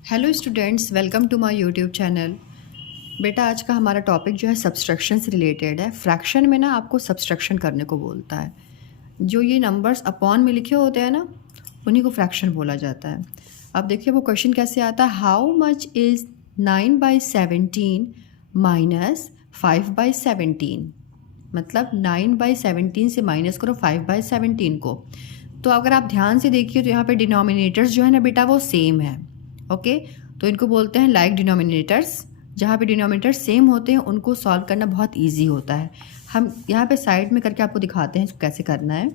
Hello students, welcome to my YouTube channel. बेटा, आज का हमारा टॉपिक जो है सब्सट्रैक्शन से रिलेटेड है। फ्रैक्शन में ना आपको सब्सट्रैक्शन करने को बोलता है। जो ये नंबर्स अपॉन में लिखे होते हैं ना, उन्हीं को फ्रैक्शन बोला जाता है। अब देखिए वो क्वेश्चन कैसे आता है। How much is 9/17 minus 5/17। मतलब 9/17 से माइनस करो 5/17 को। तो अगर आप ध्यान से देखिए तो यहाँ पे डिनोमिनेटर्स जो है ना बेटा वो सेम है। ओके, तो इनको बोलते हैं लाइक डिनोमिनेटर्स। जहाँ पे डिनोमिनेटर्स सेम होते हैं उनको सॉल्व करना बहुत इजी होता है। हम यहाँ पे साइड में करके आपको दिखाते हैं इसको कैसे करना है।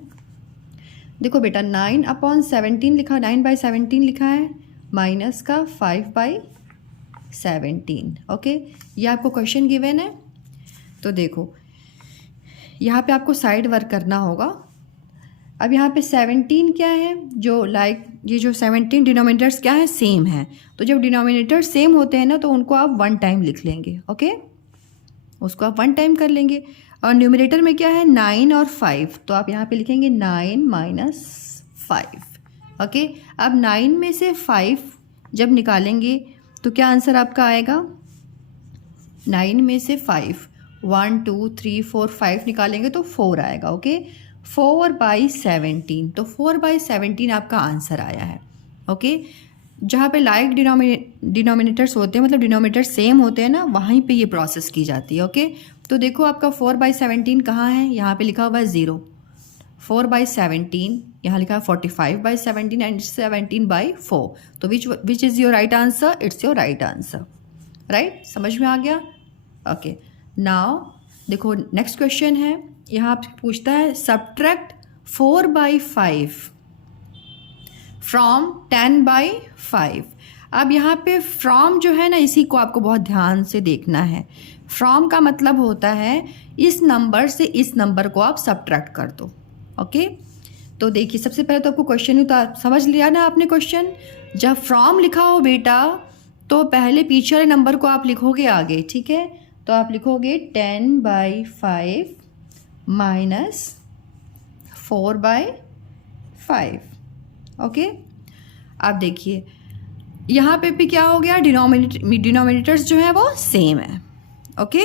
देखो बेटा, 9/17 लिखा, 9/17 लिखा है, माइनस का 5/17। ओके, ये आपको क्वेश्चन गिवन है। तो देखो यहाँ पे आपको साइड वर्क करना होगा। अब यहाँ पे 17 क्या है, जो ये जो 17 डिनोमिनेटर्स क्या है, सेम है। तो जब डिनोमिनेटर सेम होते हैं ना तो उनको आप 1 टाइम लिख लेंगे। ओके, उसको आप 1 टाइम कर लेंगे। और न्यूमरेटर में क्या है, 9 और 5, तो आप यहाँ पे लिखेंगे 9 माइनस 5। ओके, अब 9 में से 5 जब निकालेंगे तो क्या आंसर आपका आएगा। 9 में से 5 1 2 3 4 5 निकालेंगे तो 4 आएगा। ओके, 4/17, तो 4/17 आपका आंसर आया है। ओके, जहाँ पे लाइक डिनोमिनेटर्स होते हैं, मतलब डिनोमिनेटर सेम होते हैं ना, वहीं पे ये प्रोसेस की जाती है। ओके, तो देखो आपका 4/17 कहाँ है, यहाँ पे लिखा हुआ है 0। 4/17 यहाँ लिखा है 45/17 एंड 17/4। तो which is your right answer, it's your right answer. Right, समझ में आ गया। ओके, नाउ देखो नेक्स्ट क्वेश्चन है। यहाँ आपसे पूछता है सब्ट्रैक्ट 4/5 फ्रॉम 10/5। अब यहाँ पे फ्रॉम जो है ना, इसी को आपको बहुत ध्यान से देखना है। फ्रॉम का मतलब होता है इस नंबर से इस नंबर को आप सब्ट्रैक्ट कर दो। ओके, तो देखिए सबसे पहले तो आपको क्वेश्चन ही तो आप समझ लिया ना आपने क्वेश्चन। जब फ्रॉम लिखा हो बेटा तो पहले पीछे वाले नंबर को आप लिखोगे आगे। ठीक है, तो आप लिखोगे 10/5 माइनस 4/5। ओके, अब देखिए यहाँ पे भी क्या हो गया, डिनोमिनेटर्स जो है वो सेम है। ओके,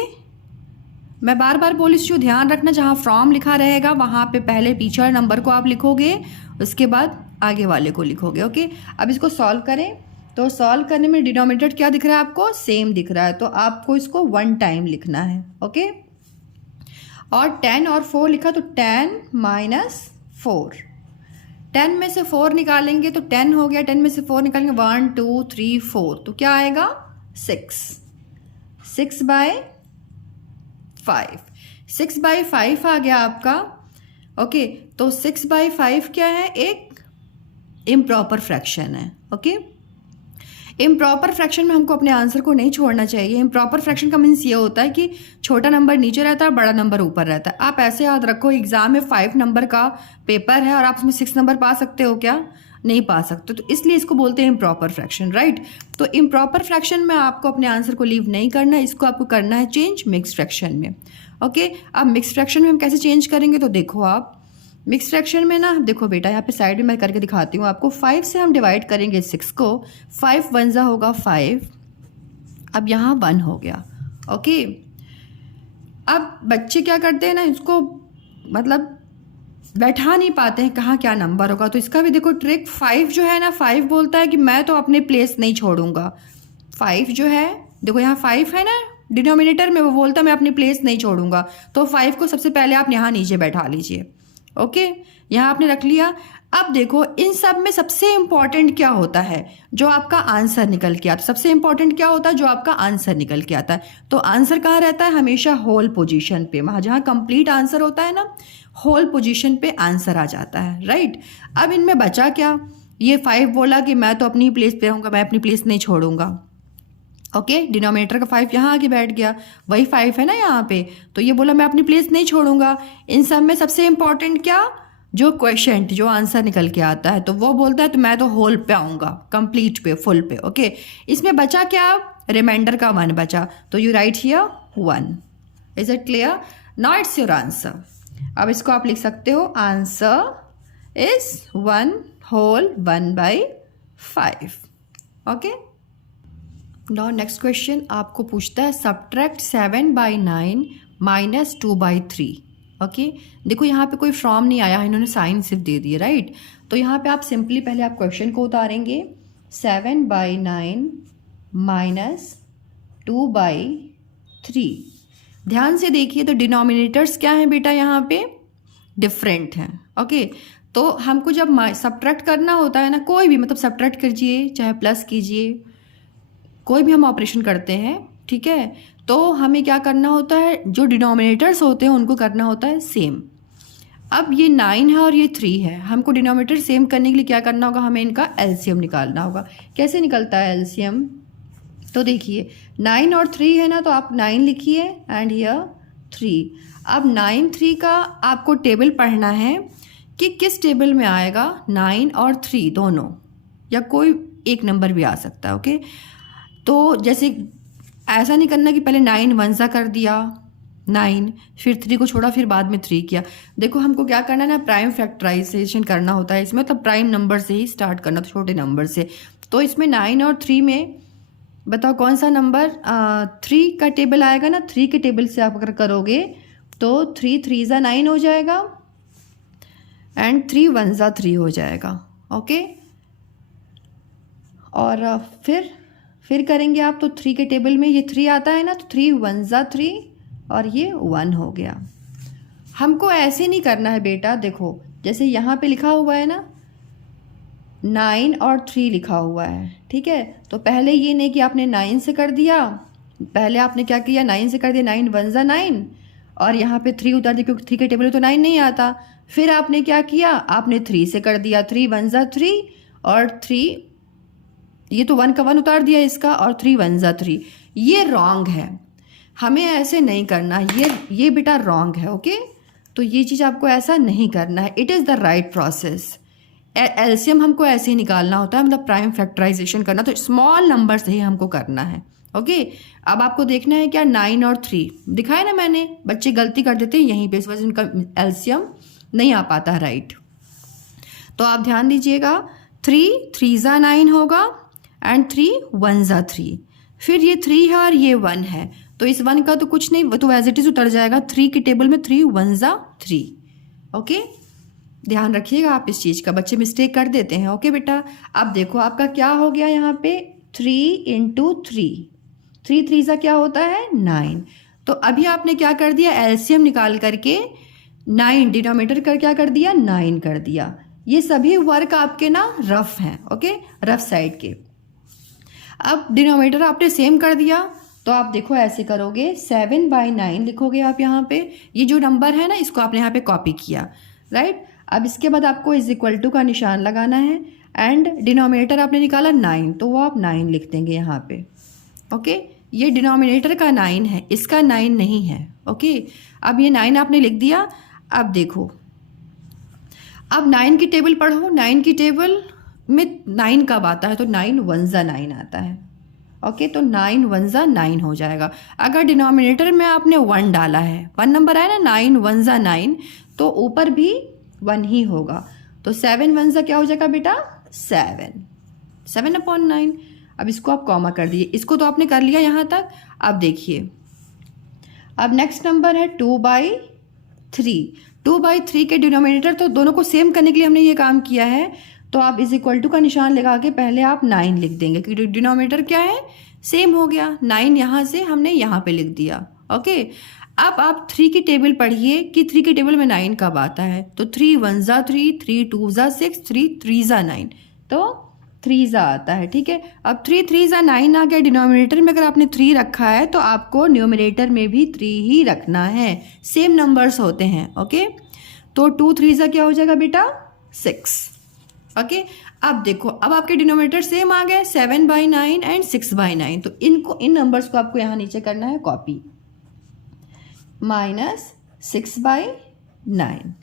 मैं बार बार बोल रही हूँ, ध्यान रखना, जहाँ फ्रॉम लिखा रहेगा वहाँ पे पहले पीछे वाले नंबर को आप लिखोगे, उसके बाद आगे वाले को लिखोगे। ओके, अब इसको सॉल्व करें तो सॉल्व करने में डिनोमिनेटर क्या दिख रहा है आपको, सेम दिख रहा है, तो आपको इसको 1 टाइम लिखना है। ओके, और 10 और 4 लिखा तो 10 माइनस 4। 10 में से 4 निकालेंगे तो 10 हो गया, 10 में से 4 निकालेंगे 1 2 3 4, तो क्या आएगा 6/5। 6/5 आ गया आपका। ओके, तो 6/5 क्या है, एक इम्प्रॉपर फ्रैक्शन है। ओके, इम्प्रॉपर फ्रैक्शन में हमको अपने आंसर को नहीं छोड़ना चाहिए। इम्प्रॉपर फ्रैक्शन का मीन्स ये होता है कि छोटा नंबर नीचे रहता है, बड़ा नंबर ऊपर रहता है। आप ऐसे याद रखो, एग्जाम में 5 नंबर का पेपर है और आप उसमें 6 नंबर पा सकते हो क्या, नहीं पा सकते। तो इसलिए इसको बोलते हैं इम्प्रॉपर फ्रैक्शन। राइट, तो इम्प्रॉपर फ्रैक्शन में आपको अपने आंसर को लीव नहीं करना है, इसको आपको करना है चेंज मिक्स फ्रैक्शन में। ओके, अब मिक्स फ्रैक्शन में हम कैसे चेंज करेंगे, तो देखो आप मिक्स फ्रैक्शन में ना, देखो बेटा यहाँ पे साइड में मैं करके दिखाती हूँ आपको। 5 से हम डिवाइड करेंगे 6 को, 5 1 होगा 5, अब यहाँ 1 हो गया। ओके, अब बच्चे क्या करते हैं ना, इसको मतलब बैठा नहीं पाते हैं कहाँ क्या नंबर होगा। तो इसका भी देखो ट्रिक, 5 जो है ना, 5 बोलता है कि मैं तो अपने प्लेस नहीं छोड़ूंगा। 5 जो है, देखो यहाँ 5 है ना डिनोमिनेटर में, वो बोलता है मैं अपनी प्लेस नहीं छोड़ूंगा। तो 5 को सबसे पहले आप यहाँ नीचे बैठा लीजिए। ओके, यहाँ आपने रख लिया। अब देखो इन सब में सबसे इंपॉर्टेंट क्या होता है, जो आपका आंसर निकल के आता है। सबसे इंपॉर्टेंट क्या होता है, जो आपका आंसर निकल के आता है। तो आंसर कहाँ रहता है, हमेशा होल पोजीशन पे, वहाँ जहाँ कंप्लीट आंसर होता है ना, होल पोजीशन पे आंसर आ जाता है। राइट, अब इनमें बचा क्या, ये 5 बोला कि मैं तो अपनी प्लेस पे रहूँगा, मैं अपनी प्लेस नहीं छोड़ूंगा। ओके, डिनोमिनेटर का 5 यहाँ आके बैठ गया, वही 5 है ना यहाँ पे, तो ये बोला मैं अपनी प्लेस नहीं छोड़ूंगा। इन सब में सबसे इंपॉर्टेंट क्या, जो क्वेश्चन जो आंसर निकल के आता है, तो वो बोलता है तो मैं तो होल पे आऊँगा, कंप्लीट पे, फुल पे। ओके, इसमें बचा क्या, रिमाइंडर का 1 बचा, तो you write here 1। Is it clear, now it's your answer. अब इसको आप लिख सकते हो, answer is 1 whole 1/5। Okay. Now next question आपको पूछता है सब्ट्रैक्ट 7/9 माइनस 2/3। ओके, देखो यहाँ पे कोई फ्रॉम नहीं आया, इन्होंने साइन सिर्फ दे दिए, राइट। तो यहाँ पे आप सिंपली पहले आप क्वेश्चन को उतारेंगे 7/9 माइनस 2/3। ध्यान से देखिए तो डिनोमिनेटर्स क्या हैं बेटा, यहाँ पे डिफरेंट हैं। ओके, तो हमको जब सब्ट्रैक्ट करना होता है ना, कोई भी मतलब सब्ट्रैक्ट कीजिए चाहे प्लस कीजिए, कोई भी हम ऑपरेशन करते हैं, ठीक है, तो हमें क्या करना होता है, जो डिनोमिनेटर्स होते हैं उनको करना होता है सेम। अब ये 9 है और ये 3 है, हमको डिनोमिनेटर सेम करने के लिए क्या करना होगा, हमें इनका एलसीएम निकालना होगा। कैसे निकलता है एलसीएम, तो देखिए 9 और 3 है ना, तो आप 9 लिखिए एंड हियर 3। अब 9 3 का आपको टेबल पढ़ना है कि किस टेबल में आएगा 9 और 3 दोनों, या कोई एक नंबर भी आ सकता है। ओके, तो जैसे ऐसा नहीं करना कि पहले 9 1 सा कर दिया 9, फिर 3 को छोड़ा, फिर बाद में 3 किया। देखो हमको क्या करना है ना, प्राइम फैक्टराइजेशन करना होता है इसमें, मतलब प्राइम नंबर से ही स्टार्ट करना, तो छोटे नंबर से। तो इसमें 9 और 3 में बताओ कौन सा नंबर 3 का टेबल आएगा ना, 3 के टेबल से आप अगर करोगे तो 3 3 ज़ा 9 हो जाएगा एंड 3 1 ज़ा 3 हो जाएगा। ओके, और फिर करेंगे आप तो 3 के टेबल में ये 3 आता है ना, तो 3 1 ज़ा 3 और ये 1 हो गया। हमको ऐसे नहीं करना है बेटा, देखो जैसे यहाँ पे लिखा हुआ है ना 9 और 3 लिखा हुआ है, ठीक है, तो पहले ये नहीं कि आपने 9 से कर दिया, पहले आपने क्या किया 9 से कर दिया, 9 1 ज़ा 9 और यहाँ पे 3 उतार दिया क्योंकि 3 के टेबल में तो 9 नहीं आता। फिर आपने क्या किया, आपने 3 से कर दिया, 3 1 ज़ा 3 और 3, ये तो 1 का 1 उतार दिया इसका, और 3 1 ज़ा 3। ये रॉन्ग है, हमें ऐसे नहीं करना, ये बेटा रॉन्ग है। ओके, तो ये चीज़ आपको ऐसा नहीं करना है, it is the right process. LCM हमको ऐसे ही निकालना होता है, मतलब प्राइम फैक्टराइजेशन करना, तो स्मॉल नंबर से ही हमको करना है। ओके, अब आपको देखना है क्या 9 और 3 दिखाए ना मैंने, बच्चे गलती कर देते हैं यहीं पे, इस वजह से उनका एलसीएम नहीं आ पाता है, राइट। तो आप ध्यान दीजिएगा 3 3 ज़ा 9 होगा एंड 3 1 ज़ा 3, फिर ये 3 है और ये 1 है, तो इस 1 का तो कुछ नहीं, वो तो एज इट इज उतर जाएगा 3 के टेबल में, 3 1 ज़ा 3। ओके, ध्यान रखिएगा आप इस चीज़ का, बच्चे मिस्टेक कर देते हैं। ओके बेटा, अब देखो आपका क्या हो गया यहाँ पे 3 × 3, 3 3 ज़ा क्या होता है 9। तो अभी आपने क्या कर दिया, एलसीएम निकाल करके 9 डिनोमिनेटर कर क्या कर दिया 9 कर दिया। ये सभी वर्क आपके ना रफ हैं, ओके, रफ साइड के। अब डिनोमिनेटर आपने सेम कर दिया, तो आप देखो ऐसे करोगे 7/9 लिखोगे आप यहाँ पे, ये जो नंबर है ना इसको आपने यहाँ पे कॉपी किया, राइट। अब इसके बाद आपको इज इक्वल टू का निशान लगाना है एंड डिनोमिनेटर आपने निकाला 9, तो वो आप 9 लिख देंगे यहाँ पे। ओके, ये डिनोमिनेटर का 9 है, इसका 9 नहीं है। ओके, अब ये 9 आपने लिख दिया। अब देखो, अब 9 की टेबल पढ़ो, 9 की टेबल में 9 कब आता है, तो 9 1 ज़ा 9 आता है। ओके, तो 9 1 ज़ा 9 हो जाएगा। अगर डिनोमिनेटर में आपने 1 डाला है, 1 नंबर आया ना 9 1 ज़ा 9, तो ऊपर भी 1 ही होगा, तो 7 1 ज़ा क्या हो जाएगा बेटा 7/9। अब इसको आप कॉमा कर दिए, इसको तो आपने कर लिया यहाँ तक। अब देखिए, अब नेक्स्ट नंबर है 2/3। 2/3 के डिनोमिनेटर तो दोनों को सेम करने के लिए हमने ये काम किया है, तो आप इज इक्वल टू का निशान लगा के पहले आप 9 लिख देंगे, क्योंकि डिनोमिनेटर क्या है सेम हो गया, 9 यहाँ से हमने यहाँ पे लिख दिया। ओके, अब आप 3 की टेबल पढ़िए कि 3 की टेबल में 9 कब आता है, तो 3 1 ज़ा 3, 3 2 ज़ा 6, 3 3 ज़ा 9, तो 3 ज़ा आता है। ठीक है, अब 3 3 ज़ा 9 आ गया। डिनोमिनेटर में अगर आपने 3 रखा है तो आपको न्यूमरेटर में भी 3 ही रखना है, सेम नंबर्स होते हैं। ओके, तो 2 3 ज़ा क्या हो जाएगा बेटा 6। ओके, अब देखो, अब आपके डिनोमिनेटर सेम आ गए 7/9 एंड 6/9, तो इन नंबर्स को आपको यहाँ नीचे करना है कॉपी, -6/9।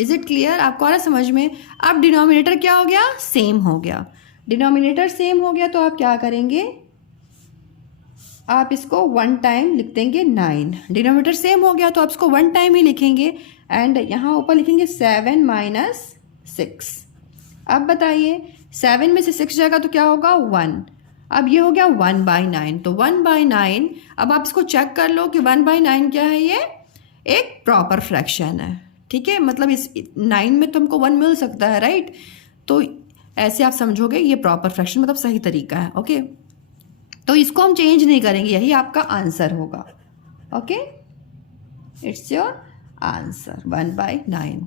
इज इट क्लियर, आपको आ रहा समझ में। अब डिनोमिनेटर क्या हो गया सेम हो गया, डिनोमिनेटर सेम हो गया, तो आप क्या करेंगे, आप इसको 1 टाइम लिख देंगे 9। डिनोमिनेटर सेम हो गया तो आप इसको 1 टाइम ही लिखेंगे एंड यहाँ ऊपर लिखेंगे 7 - 6। अब बताइए 7 में से 6 जाएगा तो क्या होगा 1, अब ये हो गया 1/9, तो 1/9, अब आप इसको चेक कर लो कि 1/9 क्या है, ये एक प्रॉपर फ्रैक्शन है, ठीक है। मतलब इस 9 में तुमको 1 मिल सकता है, राइट। तो ऐसे आप समझोगे ये प्रॉपर फ्रैक्शन मतलब सही तरीका है, ओके। तो इसको हम चेंज नहीं करेंगे, यही आपका आंसर होगा, ओके। It's your answer 1/9।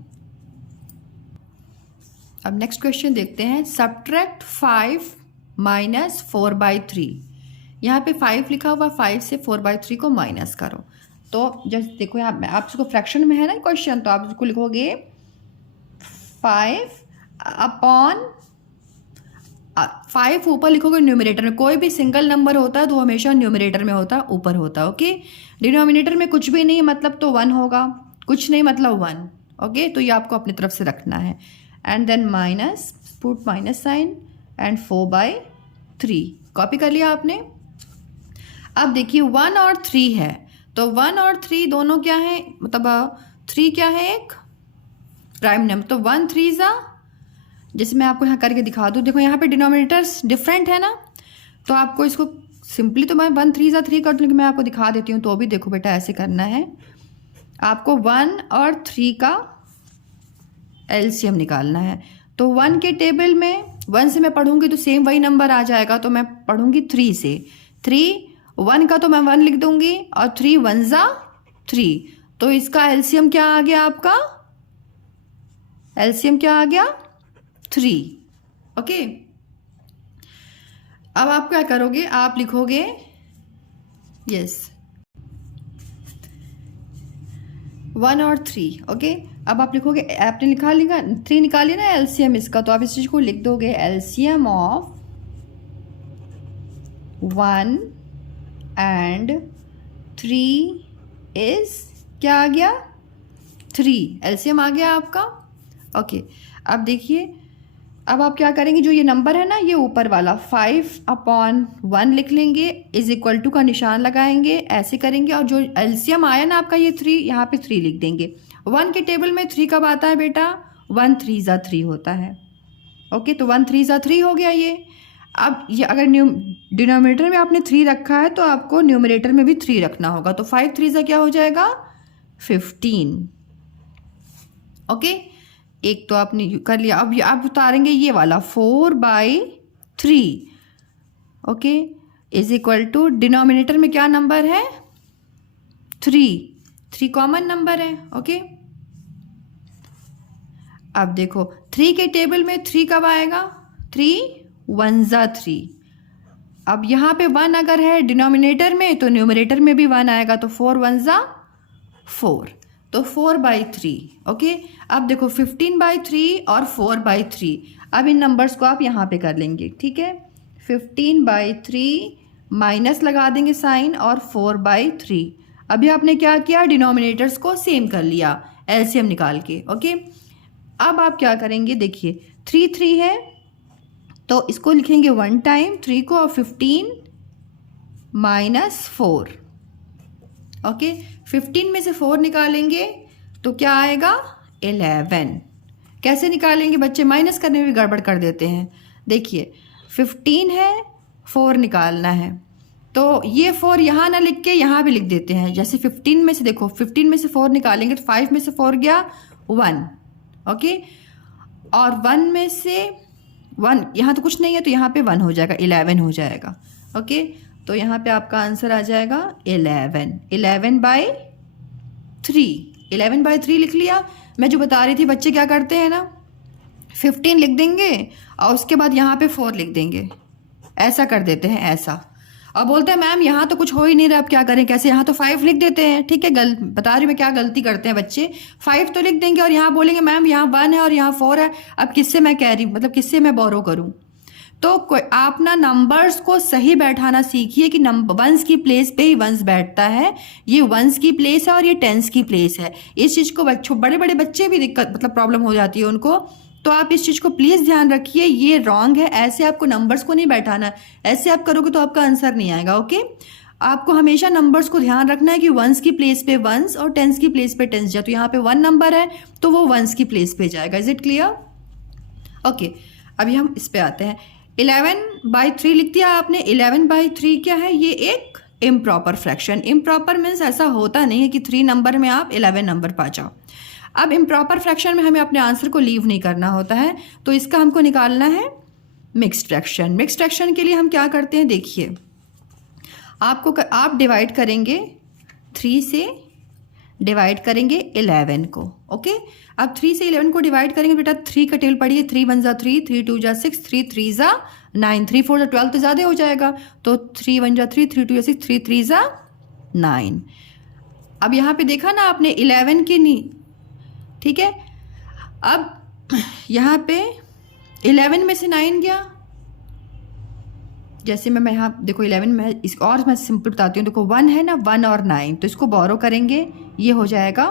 अब नेक्स्ट क्वेश्चन देखते हैं। सब्ट्रैक्ट 5 - 4/3। यहाँ पे 5 लिखा हुआ, 5 से 4/3 को माइनस करो। तो जब देखो यहाँ आप इसको फ्रैक्शन में है ना क्वेश्चन, तो आप इसको लिखोगे 5 ऊपर लिखोगे न्यूमरेटर में। कोई भी सिंगल नंबर होता है तो हमेशा न्यूमरेटर में होता है, ऊपर होता है, ओके। डिनोमिनेटर में कुछ भी नहीं मतलब तो 1 होगा, कुछ नहीं मतलब 1, ओके। तो ये आपको अपनी तरफ से रखना है। And then minus, put minus sign and 4/3 copy कर लिया आपने। अब देखिए 1 और 3 है, तो 1 और 3 दोनों क्या है, मतलब 3 क्या है, एक प्राइम नंबर। तो 1 3 ज़ा, जैसे मैं आपको यहाँ करके दिखा दूँ, देखो यहाँ पे डिनोमिनेटर्स डिफरेंट है ना, तो आपको इसको सिंपली तो मैं 1 3 ज़ा 3 कर दूँ, लेकिन मैं आपको दिखा देती हूँ। तो भी देखो बेटा ऐसे करना है, आपको 1 और 3 का एलसीएम निकालना है। तो 1 के टेबल में 1 से मैं पढ़ूंगी तो सेम वही नंबर आ जाएगा, तो मैं पढ़ूंगी 3 से। 1 का तो मैं 1 लिख दूंगी, और 3 1 ज़ा 3, तो इसका एलसीएम क्या आ गया, आपका एलसीएम क्या आ गया, 3, ओके। अब आप क्या करोगे, आप लिखोगे यस 1 और 3, ओके। अब आप लिखोगे, आपने लिखा 3 निकालिए ना एलसीएम इसका, तो आप इस चीज को लिख दोगे एलसीएम ऑफ 1 एंड 3 इज क्या आ गया, 3, एलसीएम आ गया आपका, ओके। अब देखिए, अब आप क्या करेंगे, जो ये नंबर है ना, ये ऊपर वाला 5/1 लिख लेंगे, इज इक्वल टू का निशान लगाएंगे, ऐसे करेंगे, और जो एलसीएम आया ना आपका ये 3, यहाँ पे 3 लिख देंगे। 1 के टेबल में 3 कब आता है बेटा, 1 3 ज़ा 3 होता है, ओके। तो 1 3 ज़ा 3 हो गया ये। अब ये अगर डिनोमिनेटर में आपने 3 रखा है तो आपको न्यूमरेटर में भी 3 रखना होगा। तो 5 3 ज़ा क्या हो जाएगा, 15, ओके। एक तो आपने कर लिया। अब आप उतारेंगे ये वाला 4/3, okay, is equal to denominator में क्या नंबर है, 3 कॉमन नंबर है, ओके। अब देखो 3 के टेबल में 3 कब आएगा, 3 1 ज़ा 3। अब यहाँ पे 1 अगर है डिनोमिनेटर में तो न्यूमरेटर में भी 1 आएगा, तो 4 1 ज़ा 4, तो 4/3, ओके। अब देखो 15/3 और 4/3, अब इन नंबर्स को आप यहाँ पे कर लेंगे, ठीक है। 15/3 माइनस लगा देंगे साइन, और 4/3। अभी आपने क्या किया, डिनोमिनेटर्स को सेम कर लिया एलसीएम निकाल के, ओके। अब आप क्या करेंगे, देखिए 3 3 है, तो इसको लिखेंगे 1 टाइम 3 को, और 15 - 4, ओके। 15 में से 4 निकालेंगे तो क्या आएगा, 11। कैसे निकालेंगे बच्चे, माइनस करने में भी गड़बड़ कर देते हैं। देखिए 15 है, 4 निकालना है, तो ये 4 यहाँ ना लिख के यहाँ भी लिख देते हैं। जैसे 15 में से देखो, 15 में से 4 निकालेंगे तो 5 में से 4 गया 1, ओके। और 1 में से 1 यहाँ तो कुछ नहीं है, तो यहाँ पे 1 हो जाएगा, 11 हो जाएगा, ओके। तो यहाँ पे आपका आंसर आ जाएगा 11, 11/3 लिख लिया। मैं जो बता रही थी, बच्चे क्या करते हैं ना, 15 लिख देंगे और उसके बाद यहाँ पे 4 लिख देंगे, ऐसा कर देते हैं, ऐसा, और बोलते हैं मैम यहाँ तो कुछ हो ही नहीं रहा, अब क्या करें, कैसे, यहाँ तो 5 लिख देते हैं, ठीक है। बता रही मैं क्या गलती करते हैं बच्चे, 5 तो लिख देंगे और यहाँ बोलेंगे मैम यहाँ 1 है और यहाँ 4 है। अब किससे मैं कह रही, मतलब किससे मैं बोरो करूँ। तो आप ना नंबर्स को सही बैठाना सीखिए कि वंस की प्लेस पे ही वंस बैठता है, ये वंस की प्लेस है और ये टेंस की प्लेस है। इस चीज़ को बड़े बड़े बच्चे भी दिक्कत, मतलब प्रॉब्लम हो जाती है उनको। तो आप इस चीज़ को प्लीज़ ध्यान रखिए, ये रॉन्ग है, ऐसे आपको नंबर्स को नहीं बैठाना, ऐसे आप करोगे तो आपका आंसर नहीं आएगा, ओके। आपको हमेशा नंबर्स को ध्यान रखना है कि वंस की प्लेस पे वंस और टेंस की प्लेस पे टेंस जाए। तो यहाँ पे 1 नंबर है तो वो वंस की प्लेस पे जाएगा। Is it clear, okay. अभी हम इस पे आते हैं। 11/3 लिख दिया आपने। 11/3 क्या है? ये एक इम्प्रॉपर फ्रैक्शन। इम्प्रॉपर मीन्स ऐसा होता नहीं है कि 3 नंबर में आप 11 नंबर पा जाओ। अब इम्प्रॉपर फ्रैक्शन में हमें अपने आंसर को लीव नहीं करना होता है, तो इसका हमको निकालना है मिक्स्ड फ्रैक्शन। मिक्स्ड फ्रैक्शन के लिए हम क्या करते हैं, देखिए आप डिवाइड करेंगे 3 से डिवाइड करेंगे 11 को। ओके, अब 3 से 11 को डिवाइड करेंगे बेटा, 3 का टेबल पढ़िए, 3 1 जा 3, 3 2 जा 6, 3 3 जा 9, 3 4 जा 12 तो ज़्यादा हो जाएगा, तो 3 1 जा 3, 3 2 जा 6, 3 3 जा 9। अब यहाँ पे देखा ना आपने 11 की नहीं, ठीक है। अब यहाँ पे 11 में से 9 गया, जैसे मैं यहाँ देखो 11 में इस और मैं सिंपल बताती हूँ। देखो 1 है ना, 1 और 9, तो इसको बोरो करेंगे, ये हो जाएगा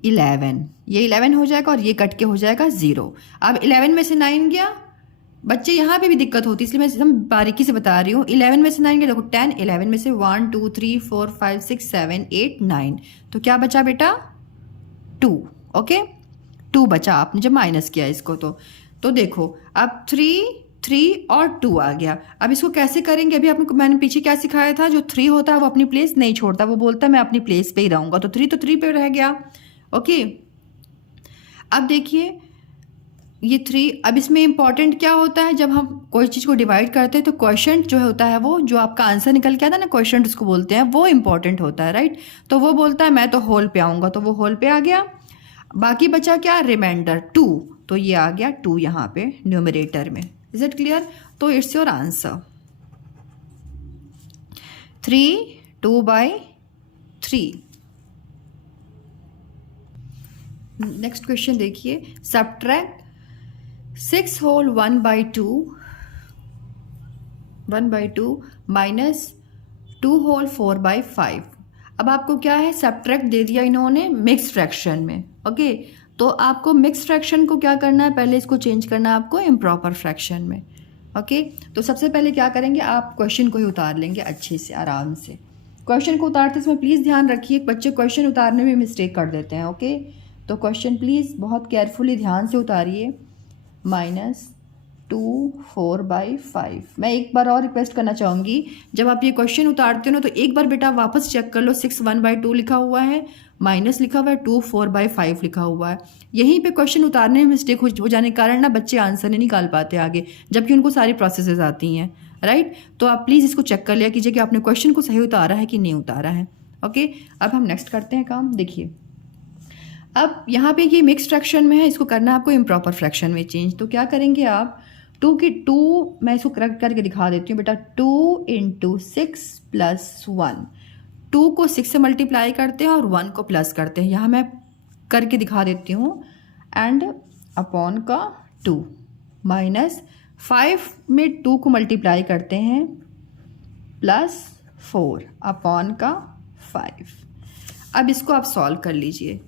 11, ये 11 हो जाएगा और ये कट के हो जाएगा 0। अब 11 में से 9 गया, बच्चे यहाँ पे भी दिक्कत होती है इसलिए मैं एकदम बारीकी से बता रही हूँ। 11 में से 9 गया, देखो 10, 11 में से 1 2 3 4 5 6 7 8 9, तो क्या बचा बेटा 2। ओके, 2 बचा आपने जब माइनस किया इसको, तो देखो अब 3 और 2 आ गया। अब इसको कैसे करेंगे, अभी आपको मैंने पीछे क्या सिखाया था, जो 3 होता है वो अपनी प्लेस नहीं छोड़ता, वो बोलता है मैं अपनी प्लेस पे ही रहूँगा, तो 3 तो 3 पे रह गया। ओके, अब देखिए ये 3, अब इसमें इंपॉर्टेंट क्या होता है, जब हम कोई चीज़ को डिवाइड करते हैं तो क्वोशंट जो होता है, वो जो आपका आंसर निकल के आता है ना, क्वोशंट उसको बोलते हैं, वो इंपॉर्टेंट होता है, राइट। तो वो बोलता है मैं तो होल पे आऊँगा, तो वो होल पे आ गया। बाकी बचा क्या, रिमाइंडर 2, तो ये आ गया 2 यहाँ पे न्यूमरेटर में। Is it clear? तो it's your answer 3 2/3। Next question देखिए, सब्ट्रैक्ट 6 होल 1/2 माइनस 2 होल 4/5। अब आपको क्या है, सब्ट्रैक्ट दे दिया इन्होंने मिक्स फ्रैक्शन में। ओके, तो आपको मिक्स फ्रैक्शन को क्या करना है, पहले इसको चेंज करना है आपको इम्प्रॉपर फ्रैक्शन में। ओके, तो सबसे पहले क्या करेंगे, आप क्वेश्चन को ही उतार लेंगे अच्छे से, आराम से। क्वेश्चन को उतारते समय प्लीज़ ध्यान रखिए, बच्चे क्वेश्चन उतारने में मिस्टेक कर देते हैं। ओके, तो क्वेश्चन प्लीज़ बहुत केयरफुली ध्यान से उतारिए। -2 4/5। मैं एक बार और रिक्वेस्ट करना चाहूँगी, जब आप ये क्वेश्चन उतारते हो ना, तो एक बार बेटा वापस चेक कर लो, 6 1/2 लिखा हुआ है, माइनस लिखा हुआ है, 2 4/5 लिखा हुआ है। यहीं पे क्वेश्चन उतारने में मिस्टेक हो जाने के कारण ना बच्चे आंसर नहीं निकाल पाते आगे, जबकि उनको सारी प्रोसेसेस आती हैं, राइट। तो आप प्लीज़ इसको चेक कर लिया कीजिए कि आपने क्वेश्चन को सही उतारा है कि नहीं उतारा है। ओके, अब हम नेक्स्ट करते हैं काम। देखिए अब यहाँ पे ये मिक्स फ्रैक्शन में है, इसको करना है आपको इम्प्रॉपर फ्रैक्शन में चेंज। तो क्या करेंगे आप, 2 मैं इसको करेक्ट करके दिखा देती हूँ बेटा। 2 × 6 + 1, 2 को 6 से मल्टीप्लाई करते हैं और 1 को प्लस करते हैं। यहाँ मैं करके दिखा देती हूँ, एंड अपॉन का 2 माइनस 5 में 2 को मल्टीप्लाई करते हैं +4 अपॉन का 5। अब इसको आप सॉल्व कर लीजिए,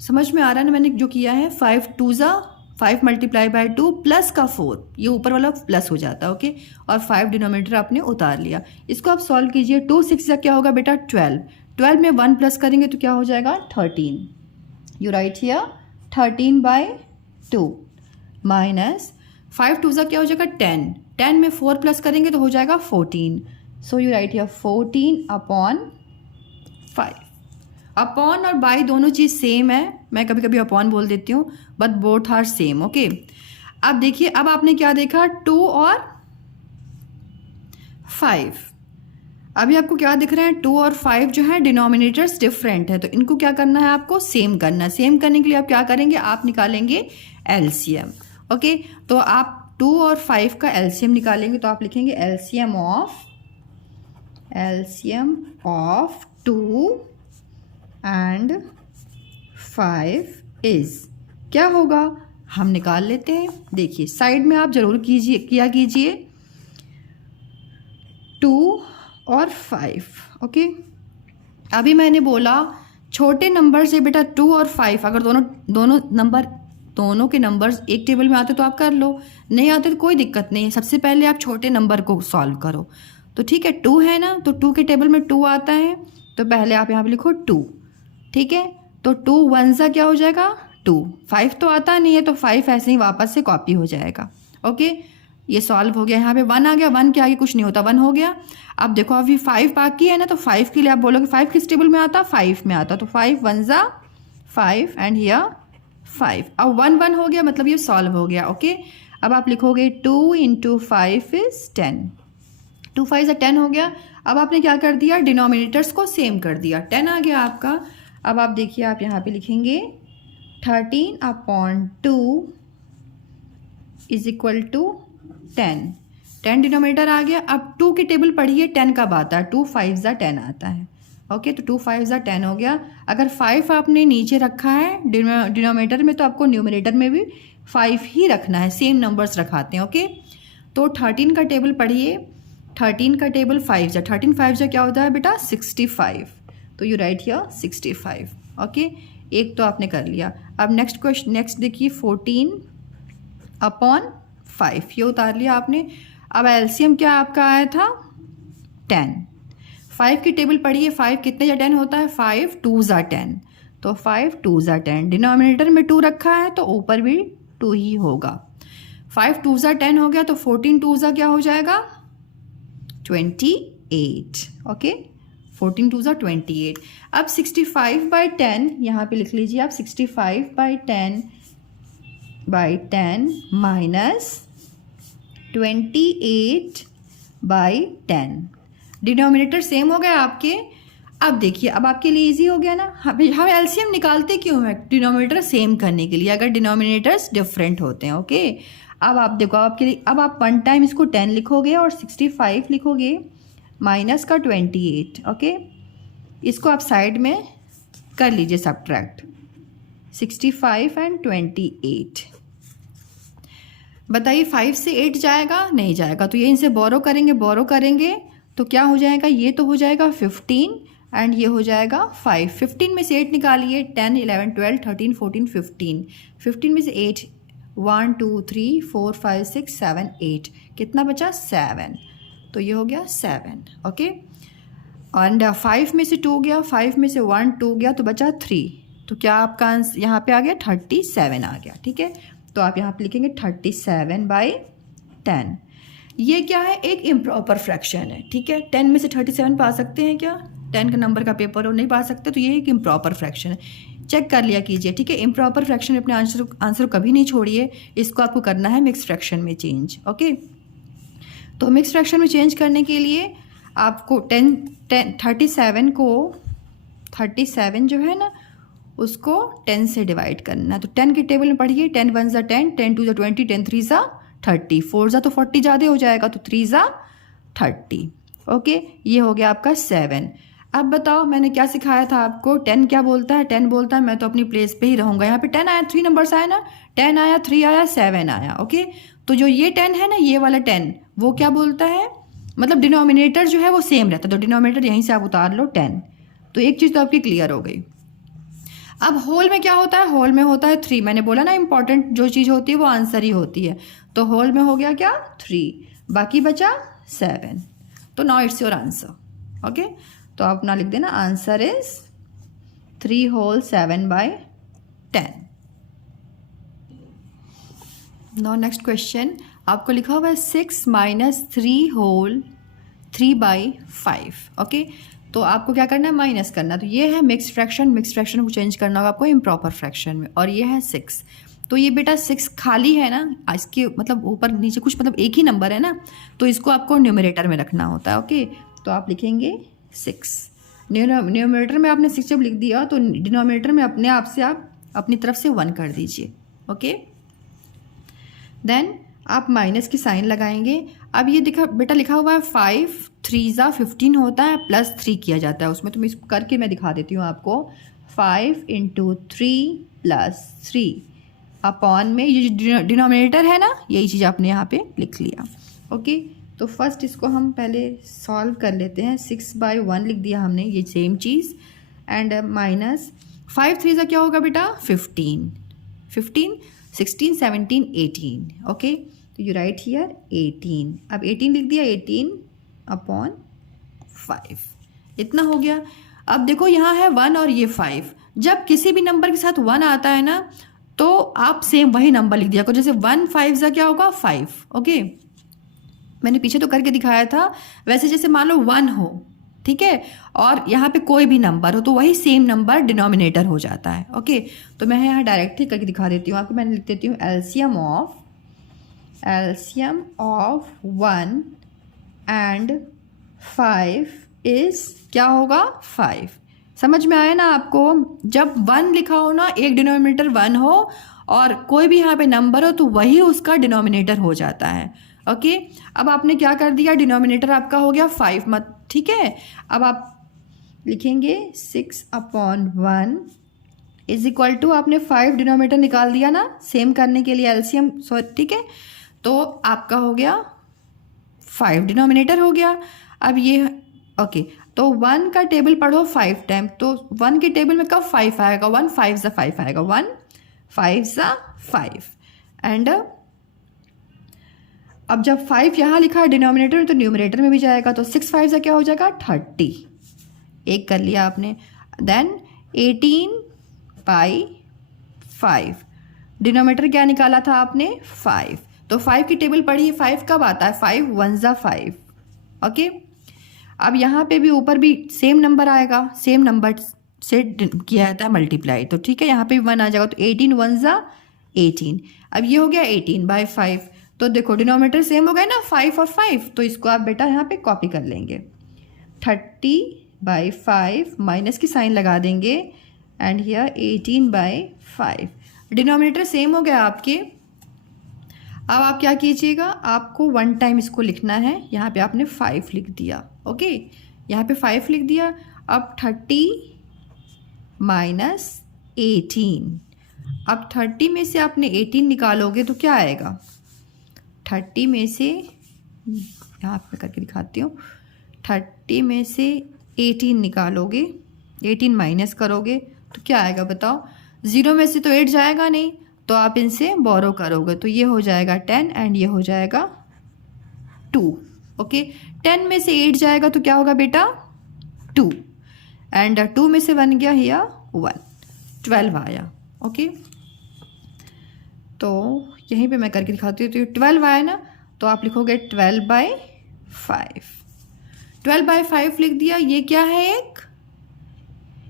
समझ में आ रहा है ना मैंने जो किया है। 5 2 ज़ा 5 × 2 प्लस का 4, ये ऊपर वाला प्लस हो जाता है। ओके, और 5 डिनोमिनेटर आपने उतार लिया। इसको आप सॉल्व कीजिए। 2 6 का क्या होगा बेटा 12, 12 में 1 प्लस करेंगे तो क्या हो जाएगा 13। यू राइट हियर 13/2 माइनस 5 2 ज़ा क्या हो जाएगा 10, 10 में 4 प्लस करेंगे तो हो जाएगा 14। So you write here 14/5। Upon और बाई दोनों चीज़ सेम है, मैं कभी कभी अपॉन बोल देती हूँ, but both are same. Okay, अब देखिए, अब आपने क्या देखा, 2 और 5। अभी आपको क्या दिख रहा है, 2 और 5 जो है डिनोमिनेटर्स डिफरेंट है, तो इनको क्या करना है आपको सेम करना है। सेम करने के लिए आप क्या करेंगे, आप निकालेंगे एलसीएम। ओके, तो आप 2 और 5 का एलसीएम निकालेंगे, तो आप लिखेंगे एलसीएम ऑफ 2 एंड 5 इज क्या होगा, हम निकाल लेते हैं। देखिए साइड में आप जरूर किया कीजिए 2 और 5। ओके, अभी मैंने बोला छोटे नंबर से बेटा 2 और 5 अगर दोनों के नंबर्स एक टेबल में आते तो आप कर लो, नहीं आते तो कोई दिक्कत नहीं है। सबसे पहले आप छोटे नंबर को सॉल्व करो। तो ठीक है, 2 है ना, तो 2 के टेबल में 2 आता है, तो पहले आप यहाँ पे लिखो 2। ठीक है, तो 2 1 ज़ा क्या हो जाएगा 2, 5 तो आता नहीं है तो 5 ऐसे ही वापस से कॉपी हो जाएगा। ओके, ये सॉल्व हो गया। यहाँ पे 1 आ गया, 1 के आगे कुछ नहीं होता, 1 हो गया। अब देखो अभी 5 बाकी है ना, तो 5 के लिए आप बोलोगे 5 किस टेबल में आता, 5 में आता, तो 5 1 ज़ा 5 एंड हियर 5। अब 1 1 हो गया, मतलब ये सॉल्व हो गया। ओके, अब आप लिखोगे 2 इंटू 5 इज 10, 2 5 ज़ा 10 हो गया। अब आपने क्या कर दिया, डिनोमिनेटर्स को सेम कर दिया, 10 आ गया आपका। अब आप देखिए, आप यहाँ पे लिखेंगे 13/2 इज इक्वल टू 10, 10 डिनोमिनेटर आ गया। अब 2 की टेबल पढ़िए, 10 कब आता है, 2 5 ज़ा 10 आता है। ओके, तो 2 5 ज़ा 10 हो गया। अगर 5 आपने नीचे रखा है डिनोमिनेटर में, तो आपको न्यूमिनेटर में भी 5 ही रखना है, सेम नंबर्स रखाते हैं। ओके, तो 13 का टेबल पढ़िए, 13 का टेबल 5 ज़ा, 13 5 ज़ा क्या होता है बेटा 65, तो यू राइट हियर 65। ओके, एक तो आपने कर लिया। अब नेक्स्ट क्वेश्चन, नेक्स्ट देखिए 14/5, ये उतार लिया आपने। अब एलसीएम क्या आपका आया था 10, 5 की टेबल पढ़िए, 5 कितने ज़ा 10 होता है, 5 2 ज़ा 10, तो 5 2 ज़ा 10, डिनोमिनेटर में 2 रखा है तो ऊपर भी 2 ही होगा। 5 2 ज़ा 10 हो गया, तो 14 2 ज़ा क्या हो जाएगा 28। ओके, 14 2 ज़ा 28। अब 65/10 यहाँ पे लिख लीजिए आप, 65/10 माइनस 28/10, डिनोमिनेटर सेम हो गए आपके। अब देखिए, अब आपके लिए इजी हो गया ना। हम एलसीएम निकालते क्यों है, डिनोमिनेटर सेम करने के लिए, अगर डिनोमिनेटर्स डिफरेंट होते हैं। ओके, अब आप देखो आपके लिए, अब आप 1 टाइम इसको 10 लिखोगे और 65 लिखोगे माइनस का 28। ओके, इसको आप साइड में कर लीजिए सब्ट्रैक्ट, 65 एंड 28। बताइए 5 से 8 जाएगा, नहीं जाएगा, तो ये इनसे बोरो करेंगे तो क्या हो जाएगा, ये तो हो जाएगा 15 एंड ये हो जाएगा 5। 15 में से 8 निकालिए, 10 11 12 13 14 15, 15 में से 8 1 2 3 4 5 6 7 8, कितना बचा 7, तो ये हो गया 7। ओके, एंड 5 में से 2 गया, 5 में से 1 2 गया, तो बचा 3, तो क्या आपका आंसर यहाँ पे आ गया 37 आ गया। ठीक है, तो आप यहाँ पे लिखेंगे 37/10। ये क्या है, एक इम्प्रॉपर फ्रैक्शन है। ठीक है, 10 में से 37 पा सकते हैं क्या, 10 का नंबर का पेपर हो नहीं पा सकते, तो ये एक इम्प्रॉपर फ्रैक्शन है, चेक कर लिया कीजिए। ठीक है, इम्प्रॉपर फ्रैक्शन अपने आंसर कभी नहीं छोड़िए, इसको आपको करना है मिक्स फ्रैक्शन में चेंज। ओके, तो मिक्स फ्रैक्शन में चेंज करने के लिए आपको 37 जो है ना, उसको 10 से डिवाइड करना है। तो 10 की टेबल में पढ़िए, 10 1 ज़ा 10, 10 2 ज़ा 20, 10 3 ज़ा 30, 4 ज़ा तो 40 ज़्यादा हो जाएगा, तो 3 ज़ा 30। ओके, ये हो गया आपका 7। अब बताओ मैंने क्या सिखाया था आपको, 10 क्या बोलता है, 10 बोलता है मैं तो अपनी प्लेस पे ही रहूँगा। यहाँ पे 10 आया, 3 नंबर्स आया ना, 10 आया, 3 आया, 7 आया। ओके, तो जो ये 10 है ना, ये वाला 10 वो क्या बोलता है, मतलब डिनोमिनेटर जो है वो सेम रहता है, तो डिनोमिनेटर यहीं से आप उतार लो 10, तो एक चीज़ तो आपकी क्लियर हो गई। अब होल में क्या होता है, होल में होता है 3, मैंने बोला ना इंपॉर्टेंट जो चीज़ होती है वो आंसर ही होती है, तो होल में हो गया क्या 3, बाकी बचा 7, तो now it's your answer. Okay, तो आप अपना लिख देना, answer is 3 whole 7/10। Now next question, आपको लिखा हुआ है 6 माइनस 3 होल 3/5। ओके, तो आपको क्या करना है, माइनस करना। तो ये है मिक्स फ्रैक्शन, मिक्स फ्रैक्शन को चेंज करना होगा आपको इम्प्रॉपर फ्रैक्शन में, और ये है 6। तो ये बेटा 6 खाली है ना, इसके मतलब ऊपर नीचे कुछ मतलब एक ही नंबर है ना, तो इसको आपको न्यूमरेटर में रखना होता है। ओके, तो आप लिखेंगे 6, न्यूमरेटर में आपने 6 जब लिख दिया तो डिनोमिनेटर में अपने आप से आप अपनी तरफ से 1 कर दीजिए। ओके, देन आप माइनस की साइन लगाएंगे। अब ये दिखा बेटा लिखा हुआ है 5 3 ज़ा 15 होता है, प्लस 3 किया जाता है उसमें, तो मैं इसको करके मैं दिखा देती हूँ आपको। 5 × 3 + 3 अपॉन में ये जो डिनोमिनेटर है ना, यही चीज़ आपने यहाँ पे लिख लिया। ओके, तो फर्स्ट इसको हम पहले सॉल्व कर लेते हैं। 6/1 लिख दिया हमने, ये सेम चीज़, एंड माइनस 5 3 ज़ा क्या होगा बेटा 15, 15 16 17 18। ओके, तो यू राइट हियर 18। अब 18 लिख दिया, 18/5, इतना हो गया। अब देखो यहाँ है 1 और ये 5, जब किसी भी नंबर के साथ 1 आता है ना, तो आप सेम वही नंबर लिख दिया करो। जैसे 1 5 ज़ा क्या होगा 5, ओके। मैंने पीछे तो करके दिखाया था। वैसे जैसे मान लो 1 हो, ठीक है, और यहाँ पे कोई भी नंबर हो तो वही सेम नंबर डिनोमिनेटर हो जाता है, ओके। तो मैं यहाँ डायरेक्ट ही करके दिखा देती हूँ आपको। मैंने लिख देती हूँ एलसीएम ऑफ 1 एंड 5 इज क्या होगा 5। समझ में आया ना आपको? जब 1 लिखा हो ना, एक डिनोमिनेटर 1 हो और कोई भी यहाँ पे नंबर हो तो वही उसका डिनोमिनेटर हो जाता है, ओके। अब आपने क्या कर दिया, डिनोमिनेटर आपका हो गया 5 मत, ठीक है। अब आप लिखेंगे 6/1 इज इक्वल टू, आपने 5 डिनोमिनेटर निकाल दिया ना सेम करने के लिए एलसीएम, सॉरी, ठीक है। तो आपका हो गया 5 डिनोमिनेटर हो गया। अब ये ओके, तो 1 का टेबल पढ़ो 5 टाइम, तो 1 के टेबल में कब 5 आएगा, 1 5 ज़ा 5 आएगा, 1 5 ज़ा 5 एंड अब जब 5 यहाँ लिखा है डिनोमिनेटर में तो न्यूमरेटर में भी जाएगा, तो 6 5 ज़ा क्या हो जाएगा 30, एक कर लिया आपने। देन 18/5, डिनोमिनेटर क्या निकाला था आपने 5, तो 5 की टेबल पढ़ी, 5 कब आता है 5 1 ज़ा 5, ओके। अब यहाँ पे भी ऊपर भी सेम नंबर आएगा, सेम नंबर से किया जाता है मल्टीप्लाई, तो ठीक है, यहाँ पे भी 1 आ जाएगा, तो 18 1 ज़ा 18। अब ये हो गया 18/5, तो देखो डिनोमिनेटर सेम हो गया ना 5 और 5, तो इसको आप बेटा यहाँ पे कॉपी कर लेंगे। 30/5 माइनस की साइन लगा देंगे एंड हियर 18/5, डिनोमिनेटर सेम हो गया आपके। अब आप क्या कीजिएगा, आपको 1 टाइम इसको लिखना है, यहाँ पे आपने 5 लिख दिया, ओके, यहाँ पे 5 लिख दिया। अब 30 माइनस 18, अब 30 में से आपने 18 निकालोगे तो क्या आएगा, 30 में से, यहाँ पे करके दिखाती हूँ, 30 में से 18 निकालोगे, 18 माइनस करोगे तो क्या आएगा बताओ, 0 में से तो 8 जाएगा नहीं, तो आप इनसे बोरो करोगे तो ये हो जाएगा 10 एंड ये हो जाएगा 2, ओके। 10 में से 8 जाएगा तो क्या होगा बेटा 2 एंड 2 में से 1 गया हिया 1, 12 आया, ओके। तो यहीं पे मैं करके दिखाती हूँ, तो ये 12 आया ना, तो आप लिखोगे 12/5, 12/5 लिख दिया। ये क्या है, एक